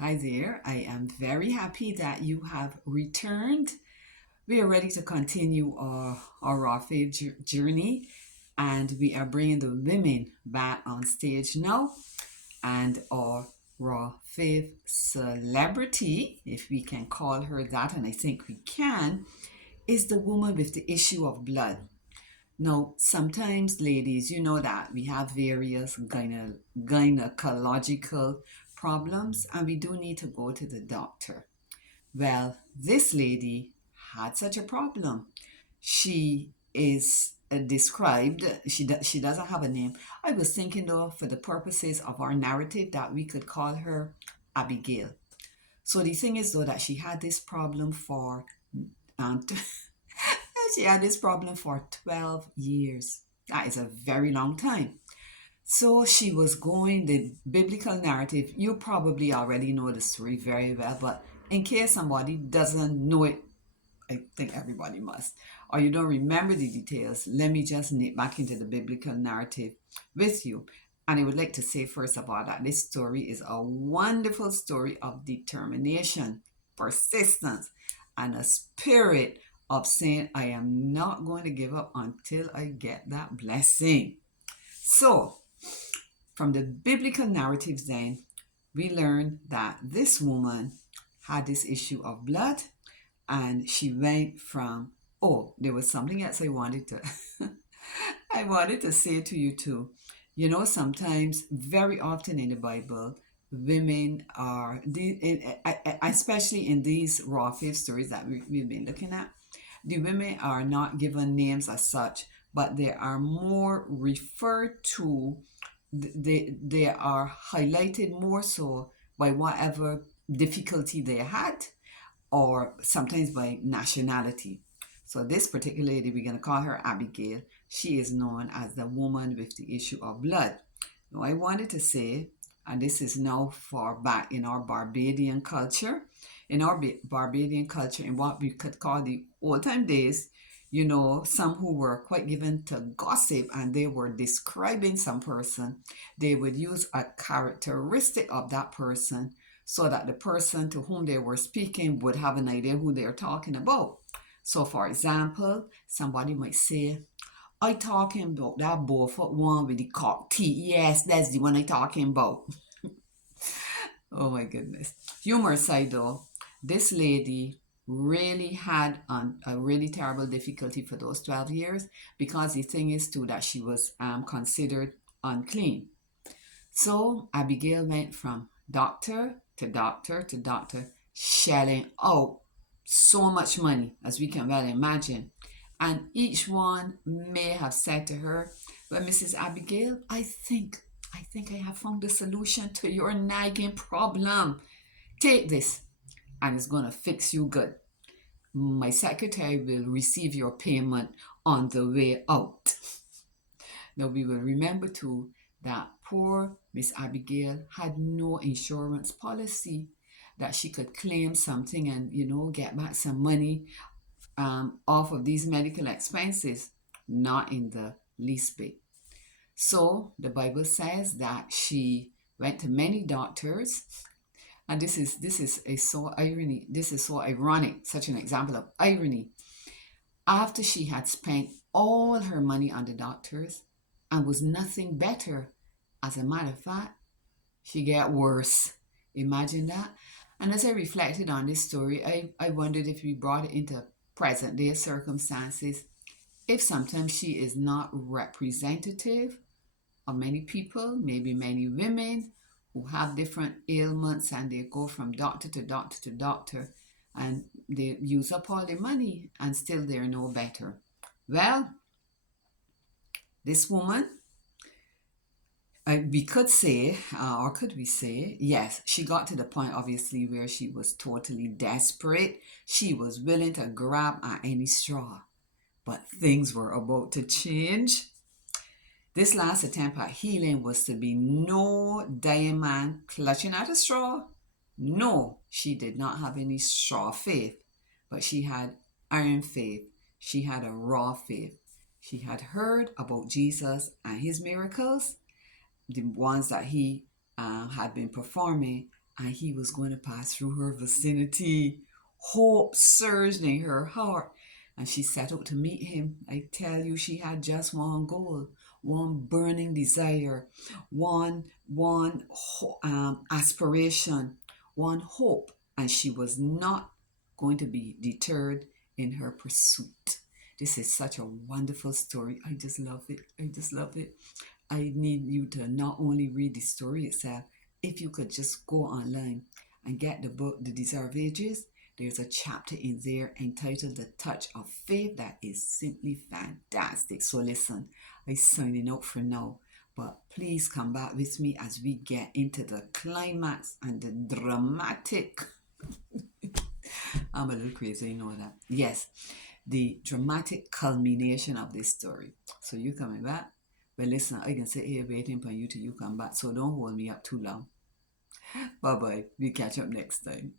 Hi there. I am very happy that you have returned. We are ready to continue our Raw Faith journey, and we are bringing the women back on stage now. And our Raw Faith celebrity, if we can call her that, and I think we can, is the woman with the issue of blood. Now, sometimes, ladies, you know that we have various gynecological problems and we do need to go to the doctor. Well, this lady had such a problem. She is described, she doesn't have a name. I was thinking, though, for the purposes of our narrative, that we could call her Abigail. So the thing is, though, that she had this problem for um, she had this problem for 12 years. That is a very long time. So she was going, the biblical narrative, you probably already know the story very well, but in case somebody doesn't know it, I think everybody must, or you don't remember the details, let me just nip back into the biblical narrative with you. And I would like to say, first of all, that this story is a wonderful story of determination, persistence, and a spirit of saying, I am not going to give up until I get that blessing. So, from the biblical narratives, then, we learn that this woman had this issue of blood and she went from, oh, there was something else I wanted to I wanted to say to you too. You know, sometimes, very often in the Bible, women are, especially in these raw faith stories that we've been looking at, the women are not given names as such, but they are more referred to, they are highlighted more so by whatever difficulty they had, or sometimes by nationality. So this particular lady, we're going to call her Abigail. She is known as the woman with the issue of blood. Now, I wanted to say, and this is now far back in our Barbadian culture, Barbadian culture, in what we could call the old time days, you know, some who were quite given to gossip and they were describing some person, they would use a characteristic of that person so that the person to whom they were speaking would have an idea who they're talking about. So, for example, somebody might say, I talking about that Beaufort one with the cock teeth. Yes, that's the one I talking about. Oh my goodness. Humor aside though, this lady really had a really terrible difficulty for those 12 years, because the thing is too that she was considered unclean. So Abigail went from doctor to doctor to doctor, shelling out so much money, as we can well imagine. And each one may have said to her, well, Mrs. Abigail, I think I have found the solution to your nagging problem. Take this, and it's going to fix you good. My secretary will receive your payment on the way out. Now, we will remember too that poor Miss Abigail had no insurance policy that she could claim something and, get back some money off of these medical expenses. Not in the least bit. So the Bible says that she went to many doctors, and this is a so irony. This is so ironic, such an example of irony. After she had spent all her money on the doctors and was nothing better, as a matter of fact, she got worse. Imagine that. And as I reflected on this story, I wondered, if we brought it into present day circumstances, if sometimes she is not representative of many people, maybe many women who have different ailments and they go from doctor to doctor to doctor and they use up all their money and still they're no better. Well, this woman, we could say, or could we say, yes, she got to the point, obviously, where she was totally desperate. She was willing to grab at any straw, but things were about to change. This last attempt at healing was to be no diamond clutching at a straw. No, she did not have any straw faith, but she had iron faith. She had a raw faith. She had heard about Jesus and his miracles, the ones that he had been performing, and he was going to pass through her vicinity. Hope surged in her heart, and she set out to meet him. I tell you, she had just one goal, one burning desire, one aspiration, one hope, and she was not going to be deterred in her pursuit. This is such a wonderful story. I just love it. I just love it. I need you to not only read the story itself, if you could just go online and get the book, The Desire of Ages, there's a chapter in there entitled The Touch of Faith that is simply fantastic. So listen, I'm signing out for now, but please come back with me as we get into the climax and the dramatic. I'm a little crazy, you know that. Yes, the dramatic culmination of this story. So you coming back? But listen, I can sit here waiting for you till you come back. So don't hold me up too long. Bye bye. We catch up next time.